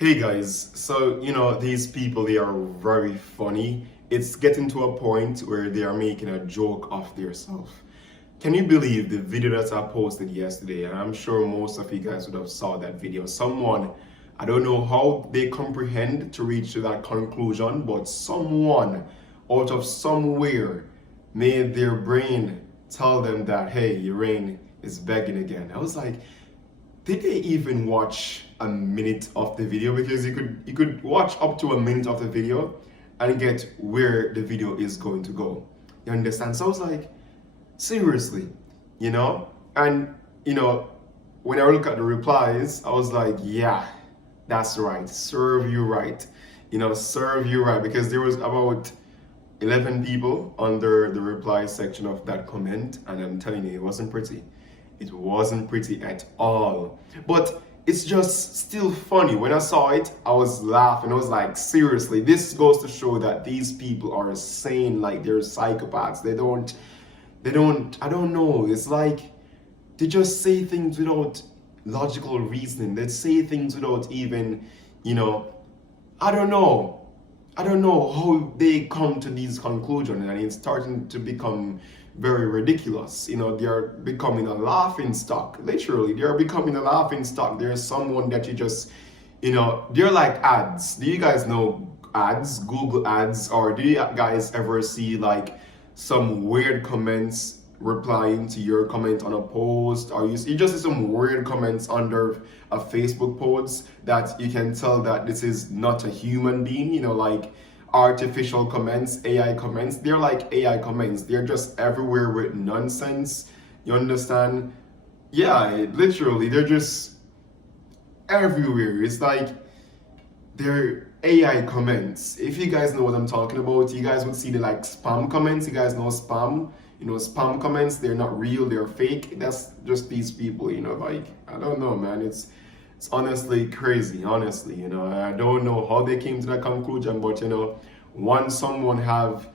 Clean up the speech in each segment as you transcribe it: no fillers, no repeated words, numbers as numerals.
Hey guys, so these people, they are very funny. It's getting to a point where they are making a joke of themselves. Can you believe the video that I posted yesterday? And I'm sure most of you guys would have saw that video. Someone, I don't know how they comprehend to reach to that conclusion, but someone out of somewhere made their brain tell them that, hey, Uhraine is begging again. I was like, did they even watch a minute of the video? Because you could watch up to a minute of the video and get where the video is going to go. You understand? So I was like, seriously, you know? And when I look at the replies, I was like, yeah, that's right. Serve you right. Serve you right. Because there was about 11 people under the reply section of that comment, and I'm telling you, it wasn't pretty. It wasn't pretty at all. But it's just still funny. When I saw it, I was laughing. I was like, seriously, this goes to show that these people are sane, like they're psychopaths. I don't know. It's like they just say things without logical reasoning. They say things without even, you know, I don't know. I don't know how they come to these conclusions, and it's starting to become very ridiculous. They are becoming a laughing stock. Literally, they are becoming a laughing stock. There's someone that you just, they're like ads. Do you guys know ads, Google ads, or do you guys ever see like some weird comments replying to your comment on a post, or you just see some weird comments under a Facebook post that you can tell that this is not a human being, like artificial comments, AI comments. They're like AI comments. They're just everywhere with nonsense. You understand? Yeah, literally, they're just everywhere. It's like they're AI comments. If you guys know what I'm talking about, you guys would see the like spam comments. You guys know spam. Spam comments, they're not real, they're fake. That's just these people, like, I don't know, man. It's honestly crazy, honestly, I don't know how they came to that conclusion, but once someone have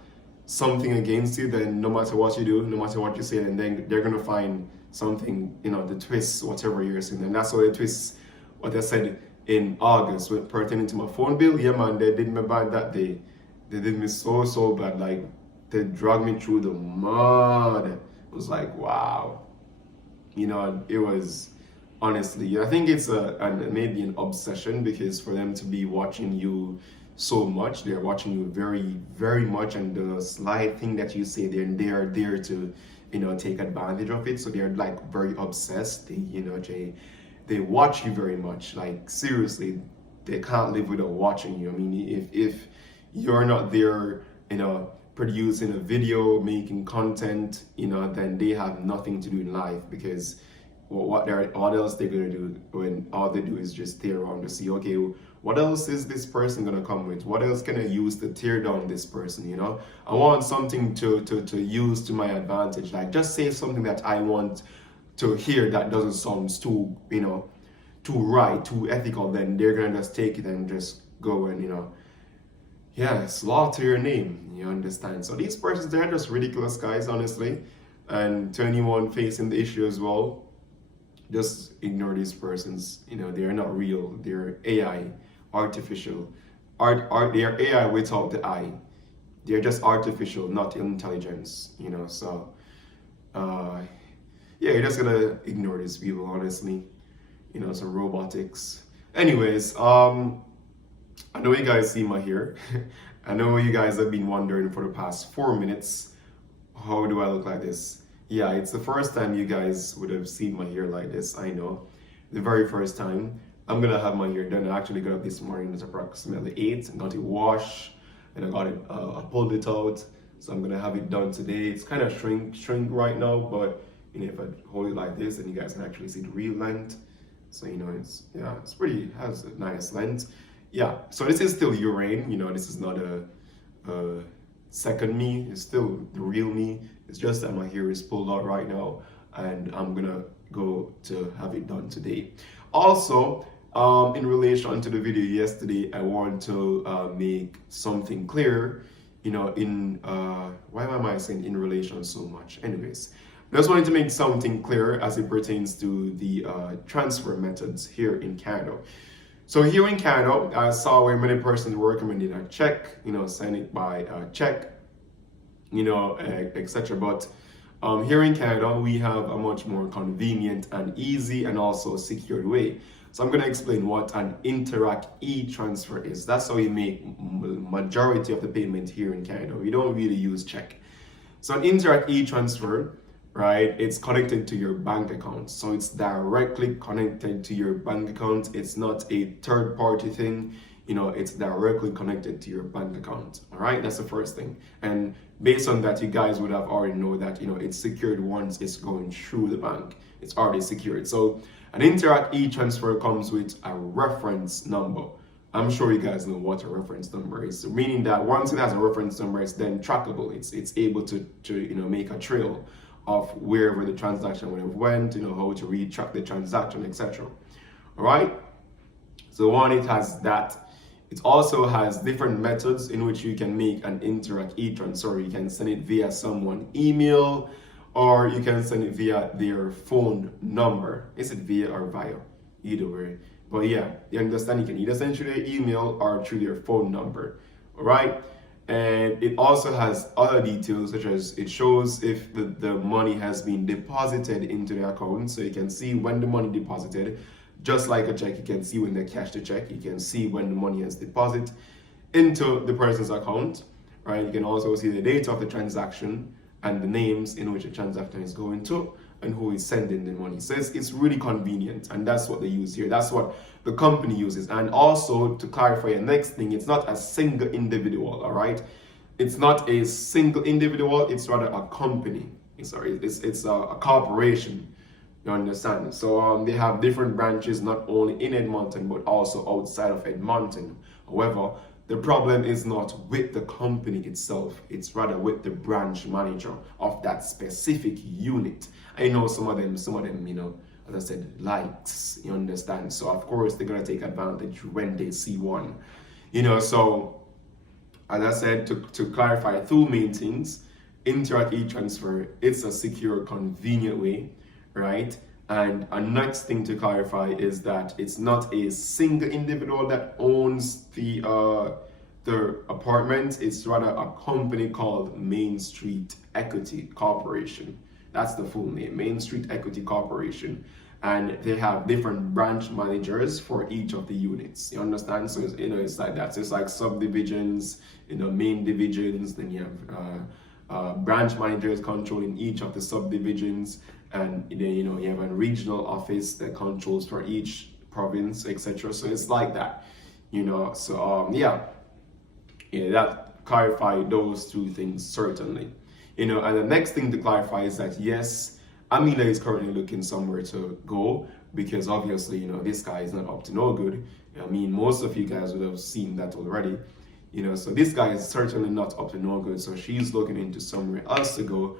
something against you, then no matter what you do, no matter what you say, then they're gonna find something, the twist, whatever you're saying. And that's what they twist what I said in August with pertaining to my phone bill. Yeah, man, they did me bad that day. They did me so bad. Like, they dragged me through the mud. It was like, wow. It was, honestly, I think it's maybe an obsession, because for them to be watching you so much, they're watching you very, very much, and the slight thing that you say, they are there to, take advantage of it. So they're like very obsessed. They watch you very much. Like, seriously, they can't live without watching you. I mean, if you're not there, producing a video, making content, then they have nothing to do in life, because what else they're gonna do when all they do is just stay around to see, okay, what else is this person gonna come with? What else can I use to tear down this person? I want something to use to my advantage. Like, just say something that I want to hear that doesn't sound too, too right, too ethical. Then they're gonna just take it and just go and yeah, slaughter your name, you understand? So these persons, they're just ridiculous guys, honestly. And to anyone facing the issue as well, just ignore these persons. They're not real. They're AI, artificial. They're AI without the I. They're just artificial, not intelligence, So, yeah, you're just gonna ignore these people, honestly. Some robotics. Anyways, I know you guys see my hair. I know you guys have been wondering for the past 4 minutes, how do I look like this? Yeah, it's the first time you guys would have seen my hair like this, I know. The very first time. I'm gonna have my hair done. I actually got up this morning, it's approximately 8, and got it washed, and I got it, I pulled it out. So I'm gonna have it done today. It's kind of shrink right now, but if I hold it like this, then you guys can actually see the real length. So it's pretty, has a nice length. Yeah, so this is still Uhraine, this is not a second me, it's still the real me. It's just that my hair is pulled out right now, and I'm gonna go to have it done today. Also, in relation to the video yesterday, I want to make something clear, why am I saying in relation so much? Anyways, I just wanted to make something clear as it pertains to the transfer methods here in Canada. So here in Canada, I saw where many persons were recommending a check, send it by a check, etc. But here in Canada, we have a much more convenient and easy and also secured way. So I'm going to explain what an Interac e-transfer is. That's how you make majority of the payment here in Canada. We don't really use check. So an Interac e-transfer, right, it's connected to your bank account. So it's directly connected to your bank account. It's not a third party thing. It's directly connected to your bank account. All right, that's the first thing. And based on that, you guys would have already know that, it's secured once it's going through the bank. It's already secured. So an Interac e-transfer comes with a reference number. I'm sure you guys know what a reference number is, meaning that once it has a reference number, it's then trackable. It's able to make a trail of wherever the transaction would have went, how to retrack the transaction, etc. All right. So one, it has that. It also has different methods in which you can make an Interac e-transfer. You can send it via someone email, or you can send it via their phone number. Is it via or via? Either way. But yeah, you understand, you can either send through their email or through their phone number. All right. And it also has other details, such as it shows if the money has been deposited into the account. So you can see when the money deposited. Just like a check, you can see when they cash the check. You can see when the money is deposited into the person's account, right? You can also see the date of the transaction and the names in which the transaction is going to and who is sending the money. So it's really convenient, and that's what they use here. That's what the company uses. And also, to clarify the next thing, it's not a single individual, all right? It's not a single individual, it's rather a company. It's a corporation. You understand? So they have different branches, not only in Edmonton, but also outside of Edmonton. However, the problem is not with the company itself. It's rather with the branch manager of that specific unit. I know some of them, as I said, likes, you understand? So of course, they're going to take advantage when they see one. So as I said, to clarify two main things, Interac e-transfer, it's a secure, convenient way, right? And a next thing to clarify is that it's not a single individual that owns the apartment. It's rather a company called Main Street Equity Corporation. That's the full name, Main Street Equity Corporation. And they have different branch managers for each of the units. You understand? So it's like that. So it's like subdivisions, main divisions. Then you have branch managers controlling each of the subdivisions, and then you have a regional office that controls for each province, etc. So it's like that, So that clarify those two things certainly, And the next thing to clarify is that yes, Amila is currently looking somewhere to go, because obviously this guy is not up to no good. I mean, most of you guys would have seen that already. So this guy is certainly not up to no good. So she's looking into somewhere else to go.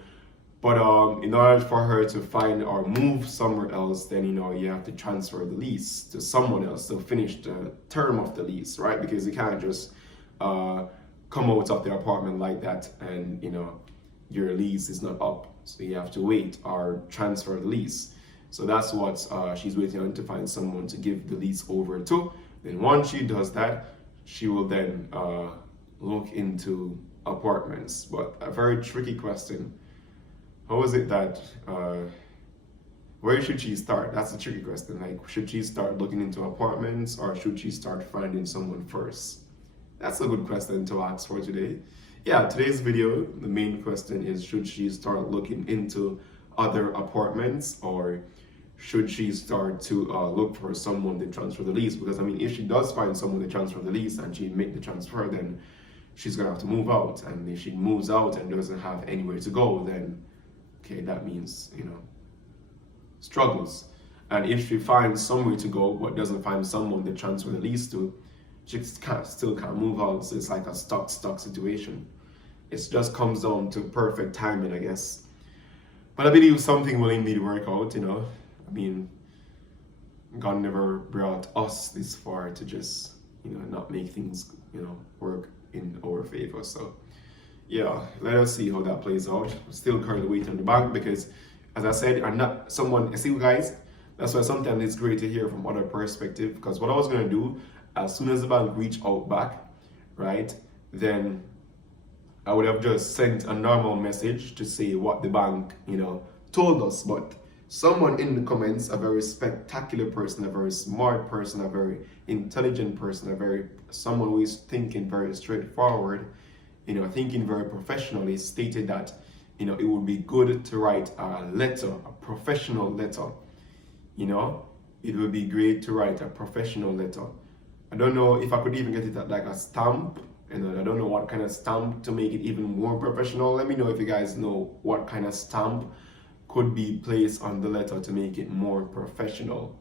But in order for her to find or move somewhere else, then you have to transfer the lease to someone else to finish the term of the lease, right? Because you can't just come out of the apartment like that and your lease is not up. So you have to wait or transfer the lease. So that's what she's waiting on, to find someone to give the lease over to. Then once she does that, she will then look into apartments. But a very tricky question. How is it that, where should she start? That's a tricky question. Like, should she start looking into apartments, or should she start finding someone first? That's a good question to ask for today. Yeah, today's video, the main question is, should she start looking into other apartments, or should she start to look for someone to transfer the lease? Because I mean, if she does find someone to transfer the lease and she make the transfer, then she's gonna have to move out. And if she moves out and doesn't have anywhere to go, then okay, that means, struggles. And if she finds somewhere to go but doesn't find someone to transfer the lease to, she still can't move out. So it's like a stuck situation. It just comes down to perfect timing, I guess. But I believe something will indeed work out, I mean, God never brought us this far to just, not make things, work in our favor. So yeah, let us see how that plays out. Still currently waiting on the bank, because as I said, I'm not someone, see you guys, That's why sometimes it's great to hear from other perspective. Because what I was gonna do, as soon as the bank reached out back, right, then I would have just sent a normal message to say what the bank, told us. But someone in the comments, a very spectacular person, a very smart person, a very intelligent person, someone who is thinking very straightforward, thinking very professionally, stated that, it would be good to write a letter, a professional letter. It would be great to write a professional letter. I don't know if I could even get it at like a stamp. I don't know what kind of stamp to make it even more professional. Let me know if you guys know what kind of stamp could be placed on the letter to make it more professional.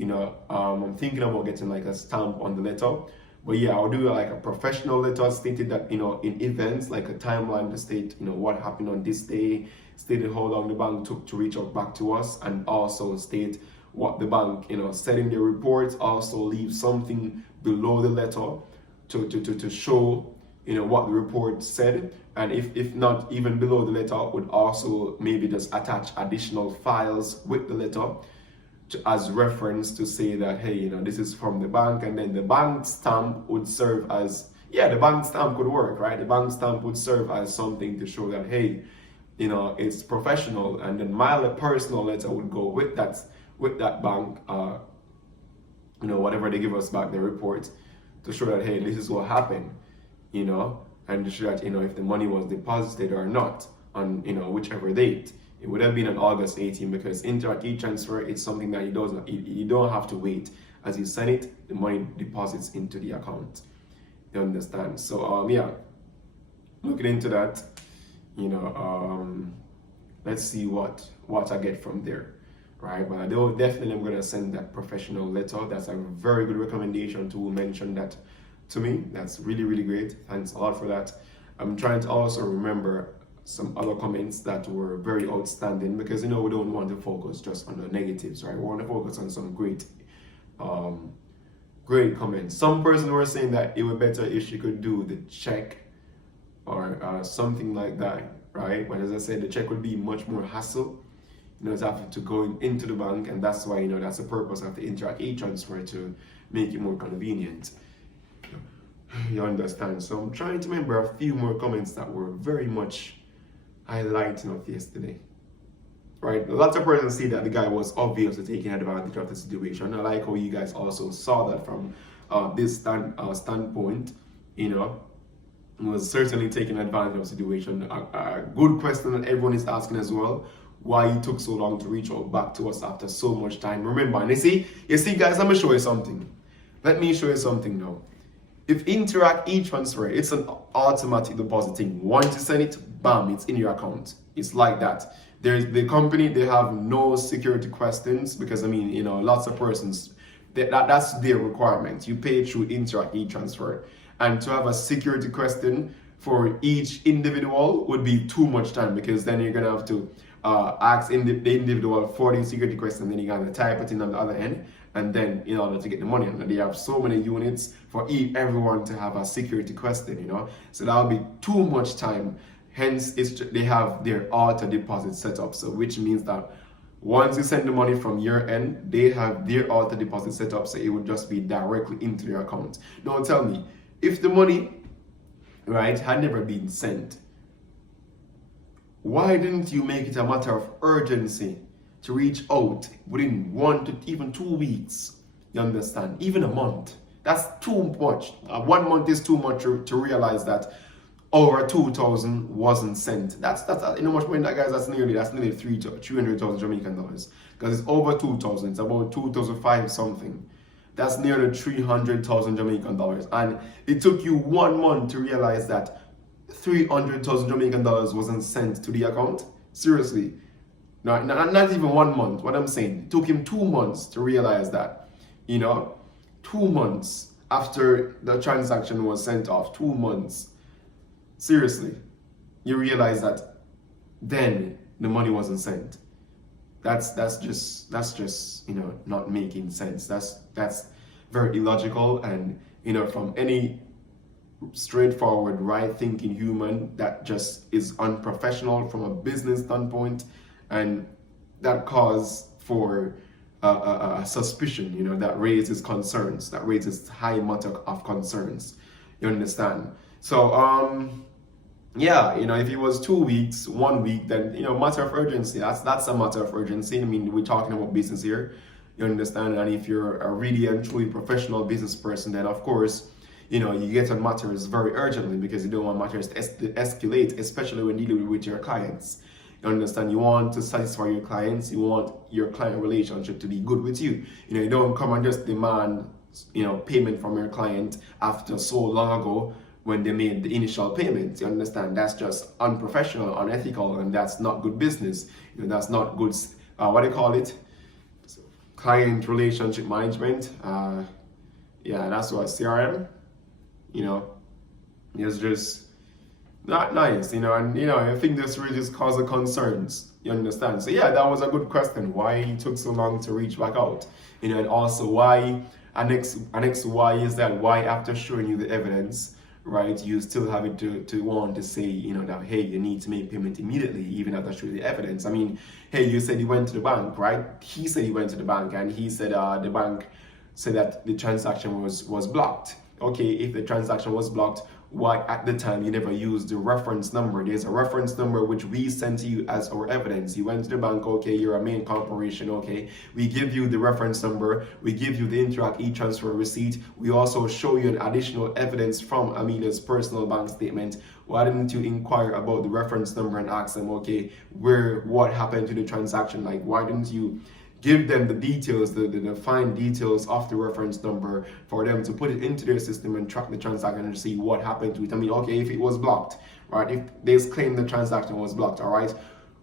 I'm thinking about getting like a stamp on the letter. But yeah, I'll do like a professional letter stated that, in events, like a timeline to state, what happened on this day, stated how long the bank took to reach out back to us, and also state what the bank, said in the report. Also leave something below the letter to show, what the report said. And if not even below the letter, would also maybe just attach additional files with the letter as reference to say that, hey, this is from the bank. And then the bank stamp would serve as, the bank stamp could work, right? The bank stamp would serve as something to show that, hey, it's professional. And then my personal letter would go with that bank, whatever they give us back, the report, to show that, hey, this is what happened, and to show that, if the money was deposited or not on, whichever date. It would have been on August 18, because Interact e-transfer is something that you don't have to wait. As you send it, the money deposits into the account. You understand? So looking into that, let's see what I get from there, right? But I'm gonna send that professional letter. That's a very good recommendation to mention that to me. That's really, really great. Thanks a lot for that. I'm trying to also remember some other comments that were very outstanding, because we don't want to focus just on the negatives, right? We want to focus on some great comments. Some person were saying that it would be better if she could do the check or something like that, right? But as I said, the check would be much more hassle. It's have to go into the bank, and that's why that's the purpose of the Interact e-transfer, to make it more convenient. You understand? So I'm trying to remember a few more comments that were very much highlighting of yesterday, right? Lots of persons see that the guy was obviously taking advantage of the situation. I like how you guys also saw that from this standpoint. He was certainly taking advantage of the situation. A good question that everyone is asking as well: why he took so long to reach out back to us after so much time. Remember, and you see, guys, I'm gonna show you something. Let me show you something now. If Interact e-transfer, it's an automatic depositing. Once you send it, bam, it's in your account. It's like that. There's the company, they have no security questions, because lots of persons, that's their requirement. You pay through Interact e-transfer, and to have a security question for each individual would be too much time, because then you're gonna have to ask the individual for the security question, then you gotta type it in on the other end, and then in order to get the money. And they have so many units for everyone to have a security question, so that would be too much time. Hence, they have their auto deposit set up, so which means that once you send the money from your end, they have their auto deposit set up, so it would just be directly into your account. Now tell me, if the money, right, had never been sent, why didn't you make it a matter of urgency to reach out within 1 to even 2 weeks? You understand? Even a month. That's too much. 1 month is too much to realize that over 2,000 wasn't sent. That's much money that, guys. That's nearly 300,000 Jamaican dollars, because it's over 2,000. It's about 2,005 something. That's nearly 300,000 Jamaican dollars, and it took you 1 month to realize that 300,000 Jamaican dollars wasn't sent to the account. Seriously, not even 1 month. What I'm saying, it took him 2 months to realize that. 2 months after the transaction was sent off. 2 months. Seriously, you realize that then the money wasn't sent. That's just not making sense. That's very illogical, and from any straightforward, right thinking human, that just is unprofessional from a business standpoint, and that cause for a suspicion, that raises concerns, that raises high matter of concerns. You understand? So, yeah, if it was 2 weeks, 1 week, then matter of urgency. That's a matter of urgency. I mean, we're talking about business here. You understand? And if you're a really and truly professional business person, then of course, you get on matters very urgently because you don't want matters to escalate, especially when dealing with your clients. You understand? You want to satisfy your clients. You want your client relationship to be good with you. You don't come and just demand, payment from your client after so long ago when they made the initial payment. You understand? That's just unprofessional, unethical, and that's not good business. That's not good. What do you call it? Client relationship management. Yeah, that's what CRM. It's just not nice. And I think this really just causes concerns. You understand? So yeah, that was a good question. Why it took so long to reach back out? And also why. And next why is that? Why after showing you the evidence, right, you still have it to want to say, that, hey, you need to make payment immediately, even after showing the evidence. I mean, hey, you said you went to the bank, right? He said he went to the bank, and he said the bank said that the transaction was blocked. Okay, if the transaction was blocked, why at the time you never used the reference number? There's a reference number which we sent to you as our evidence. You went to the bank, okay, you're a main corporation, okay. We give you the reference number, we give you the Interact e-transfer receipt. We also show you an additional evidence from Amelia's personal bank statement. Why didn't you inquire about the reference number and ask them, okay, what happened to the transaction? Like, why didn't you give them the details, the fine details of the reference number for them to put it into their system and track the transaction and see what happened to it? I mean, okay, if it was blocked, right? If they claim the transaction was blocked, all right?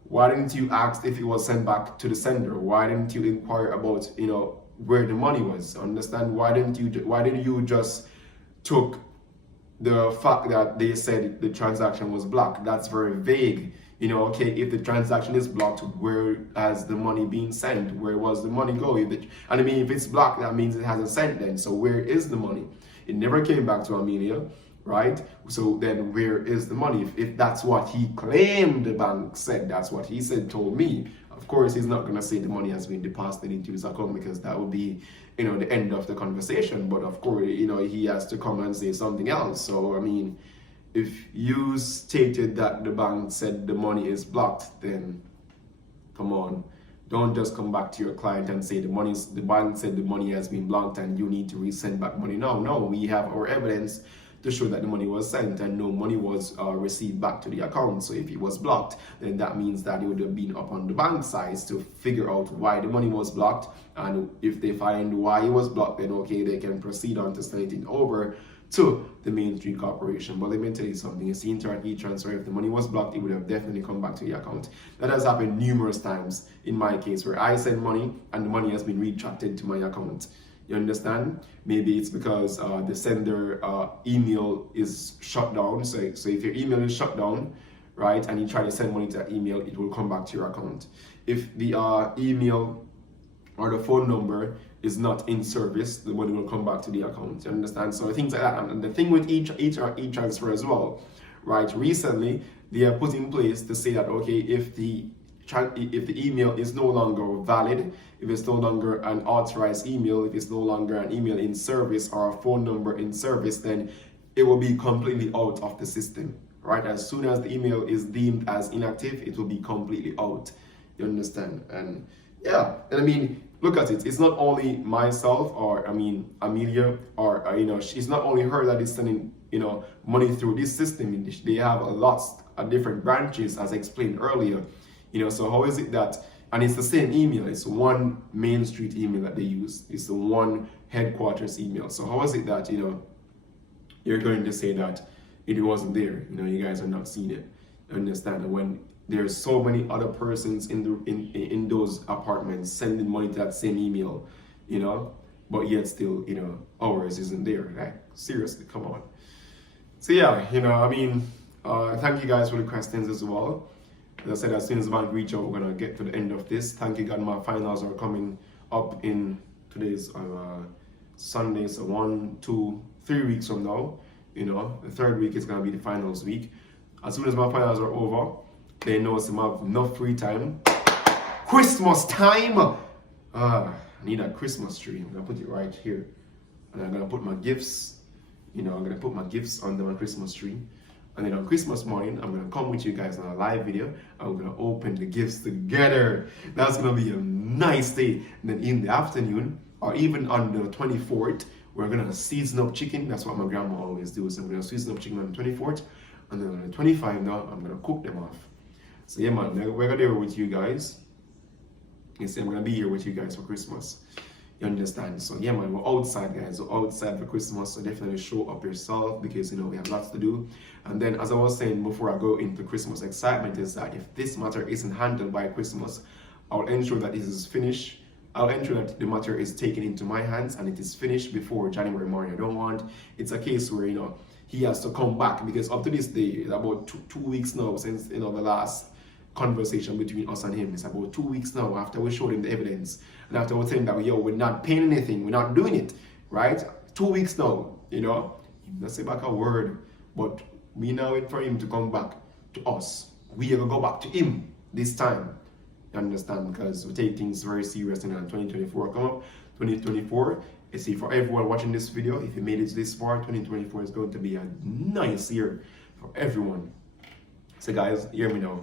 Why didn't you ask if it was sent back to the sender? Why didn't you inquire about, where the money was? Understand? Why did you just took the fact that they said the transaction was blocked? That's very vague. Okay, if the transaction is blocked, where has the money been sent? Where was the money go? And I mean, if it's blocked, that means it hasn't sent then. So where is the money? It never came back to Amelia, right? So then where is the money? If that's what he claimed the bank said, that's what he said, told me. Of course, he's not going to say the money has been deposited into his account because that would be, the end of the conversation. But of course, he has to come and say something else. So, I mean, if you stated that the bank said the money is blocked, then come on. Don't just come back to your client and say the bank said the money has been blocked and you need to resend back money. No, we have our evidence to show that the money was sent and no money was received back to the account. So if it was blocked, then that means that it would have been up on the bank side to figure out why the money was blocked. And if they find why it was blocked, then okay, they can proceed on to send it over to the Main Street Corporation. But let me tell you something, it's the Interact e-transfer. If the money was blocked, it would have definitely come back to the account. That has happened numerous times in my case where I send money and the money has been retracted to my account. You understand? Maybe it's because the sender email is shut down. So if your email is shut down, right, and you try to send money to that email, it will come back to your account. If the email or the phone number is not in service, the money will come back to the account. You understand? So things like that. And the thing with e-transfer as well, right? Recently, they have put in place to say that, okay, if the email is no longer valid, if it's no longer an authorized email, if it's no longer an email in service or a phone number in service, then it will be completely out of the system, right? As soon as the email is deemed as inactive, it will be completely out. You understand? And yeah, and I mean, look at it. It's not only myself or Amelia or it's not only her that is sending money through this system. They have a lot of different branches, as I explained earlier. So how is it that, and it's the same email, it's one Main Street email that they use, it's the one headquarters email. So how is it that you're going to say that it wasn't there? You guys are not seeing it. Understand? When there's so many other persons in those apartments sending money to that same email, but yet still, ours isn't there. Like, seriously, come on. So yeah, thank you guys for the questions as well. As I said, as soon as the bank reach out, we're gonna get to the end of this. Thank you God, my finals are coming up in today's Sunday, so 1, 2, 3 weeks from now. The third week is gonna be the finals week. As soon as my finals are over, they know some have enough free time. Christmas time! I need a Christmas tree. I'm gonna put it right here. And I'm gonna put my gifts, I'm gonna put my gifts under my Christmas tree. And then on Christmas morning, I'm gonna come with you guys on a live video. I'm gonna open the gifts together. That's gonna be a nice day. And then in the afternoon, or even on the 24th, we're gonna season up chicken. That's what my grandma always does. So I'm gonna season up chicken on the 24th. And then on the 25th now, I'm gonna cook them off. So yeah, man, we're gonna be here with you guys. You see, I'm gonna be here with you guys for Christmas. You understand? So yeah, man, we're outside, guys. We're outside for Christmas, so definitely show up yourself because we have lots to do. And then, as I was saying before I go into Christmas excitement, is that if this matter isn't handled by Christmas, I'll ensure that this is finished. I'll ensure that the matter is taken into my hands and it is finished before January morning. I don't want it's a case where he has to come back, because up to this day, it's about two weeks now since the last conversation between us and him. It's about 2 weeks now after we showed him the evidence and after we're saying that we're not paying anything, we're not doing it, right? 2 weeks now, he doesn't say back a word, but we now wait for him to come back to us. We are gonna go back to him this time. You understand? Because we take things very serious, and 2024 come up. 2024, you see, for everyone watching this video, if you made it this far, 2024 is going to be a nice year for everyone. So guys, hear me now.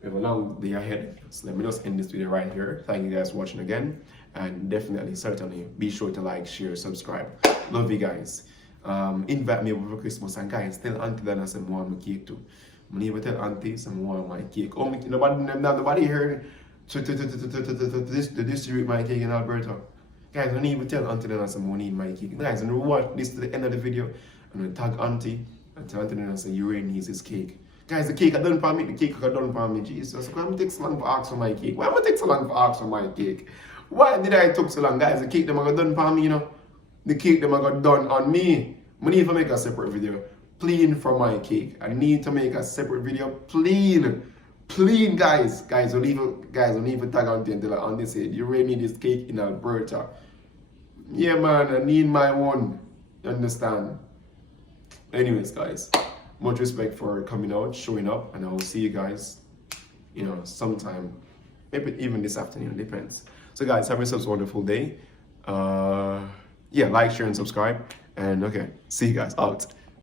We have a long day ahead, so let me just end this video right here. Thank you guys for watching again, and definitely, certainly, be sure to like, share, subscribe. Love you guys. Invite me over for Christmas, and guys, tell Auntie that I say more on my cake too. I'm gonna even tell Auntie some more on my cake. Oh, nobody here to distribute my cake in Alberta. Guys, I don't even tell Auntie that I say more need my cake. Guys, when you watch this to the end of the video, I'm gonna tag Auntie and tell Auntie that I say Uhraine needs his cake. Guys, the cake I done for me, the cake I done for me, Jesus. Why am I take so long for ask for my cake? Why am I take so long for ask for my cake? Why did I took so long? Guys, the cake them I got done for me, The cake them I got done on me. I need to make a separate video. Plean for my cake. I need to make a separate video. Plean, guys. Guys, don't even tag Auntie until Auntie said, you really need this cake in Alberta. Yeah, man, I need my one. You understand? Anyways, guys. Much respect for coming out, showing up, and I will see you guys, sometime, maybe even this afternoon, depends. So guys, have yourselves a wonderful day. Like, share, and subscribe. And okay, see you guys out.